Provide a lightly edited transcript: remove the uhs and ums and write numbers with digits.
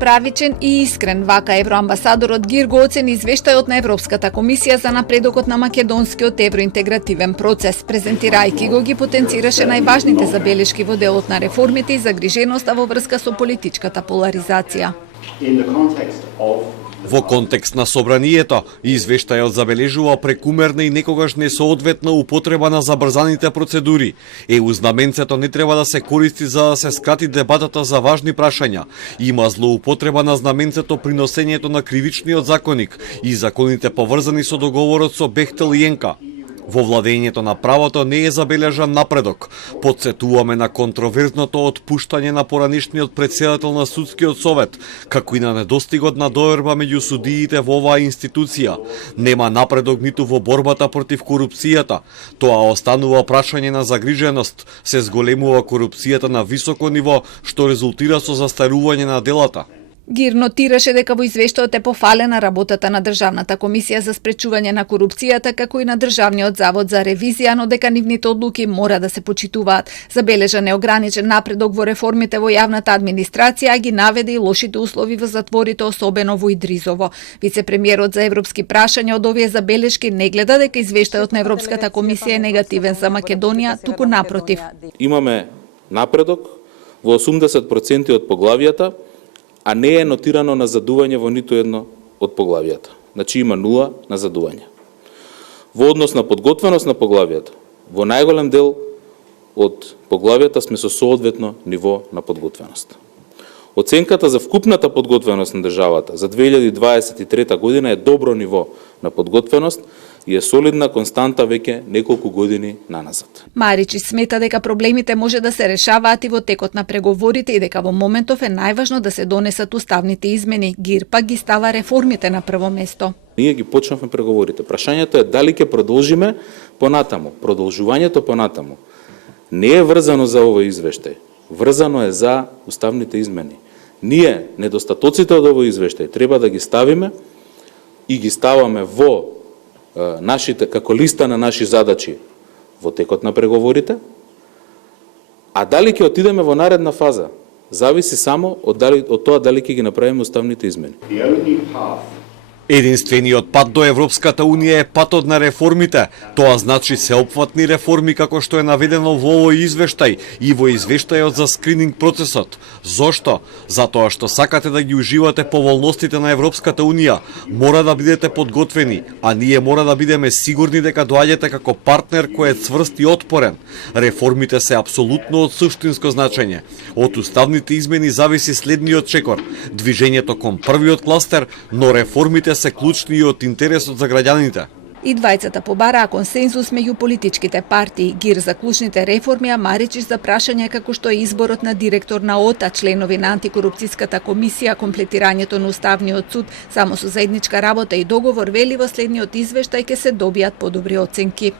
правичен и искрен, вака евроамбасадорот Гир го оцени извештајот на Европската комисија за напредокот на македонскиот евроинтегративен процес. Презентирајќи го ги потенцираше најважните забелешки во делот на реформите и загриженоста во врска со политичката поларизација. Во контекст на собранието, извештајот забележува прекумерна и некогаш несоодветна употреба на забрзаните процедури. Знаменцето не треба да се користи за да се скрати дебатата за важни прашања. Има злоупотреба на знаменцето при носењето на кривичниот законник и законите поврзани со договорот со Бехтел и Енка. Во владењето на правото не е забележан напредок. Потсетуваме на контроверзното отпуштање на поранишниот претседател на судскиот совет, како и на недостигот на доверба меѓу судиите во оваа институција. Нема напредок ниту во борбата против корупцијата. Тоа останува прашање на загриженост. Се зголемува корупцијата на високо ниво, што резултира со застарување на делата. Гир нотираше дека во извештајот е пофалена работата на Државната комисија за спречување на корупцијата, како и на Државниот завод за ревизија, но дека нивните одлуки мора да се почитуваат. Забележа неограничен напредок во реформите во јавната администрација, а ги наведе и лошите услови во затворите, особено во Идризово. Вице-премиерот за европски прашања од овие забелешки не гледа дека извештајот на Европската комисија е негативен за Македонија, туку напротив. Имаме напредок во 80% од поглавијата, а не е нотирано назадување во ниту едно од поглавијата. Значи има 0 назадување. Во однос на подготвеност на поглавијата, во најголем дел од поглавијата сме со соодветно ниво на подготвеност. Оценката за вкупната подготвеност на државата за 2023 година е добро ниво на подготвеност и е солидна константа веќе неколку години наназад. Маричи смета дека проблемите може да се решаваат и во текот на преговорите и дека во моментов е најважно да се донесат уставните измени. Гир пак ги става реформите на прво место. Ние ги почнавме преговорите. Прашањето е дали ќе продолжиме понатаму. Продолжувањето понатаму не е врзано за овој извештај. Врзано е за уставните измени. Ние недостатоците од овој извештај треба да ги ставиме и ги ставаме во нашите, како листа на наши задачи во текот на преговорите, а дали ќе отидеме во наредна фаза, зависи само од тоа дали ќе ги направиме уставните измени. Единствениот пат до Европската Унија е патот на реформите. Тоа значи сеопфатни реформи како што е наведено во овој извештај и во извештајот за скрининг процесот. Зошто? Затоа што сакате да ги уживате поволностите на Европската Унија. Мора да бидете подготвени, а ние мора да бидеме сигурни дека доаѓате како партнер кој е цврст и отпорен. Реформите се апсолутно од суштинско значење. Од уставните измени зависи следниот чекор: движењето кон првиот кластер, но реформите се клучни и од интересот за граѓаните. И двајцата побараа консензус меѓу политичките партии. Гир за клучните реформи, а Маричиш за прашања како што е изборот на директор на ОТА, членови на антикорупцијската комисија, комплетирањето на Уставниот суд, само со заедничка работа и договор, вели во следниот извештај ќе се добијат подобри оценки.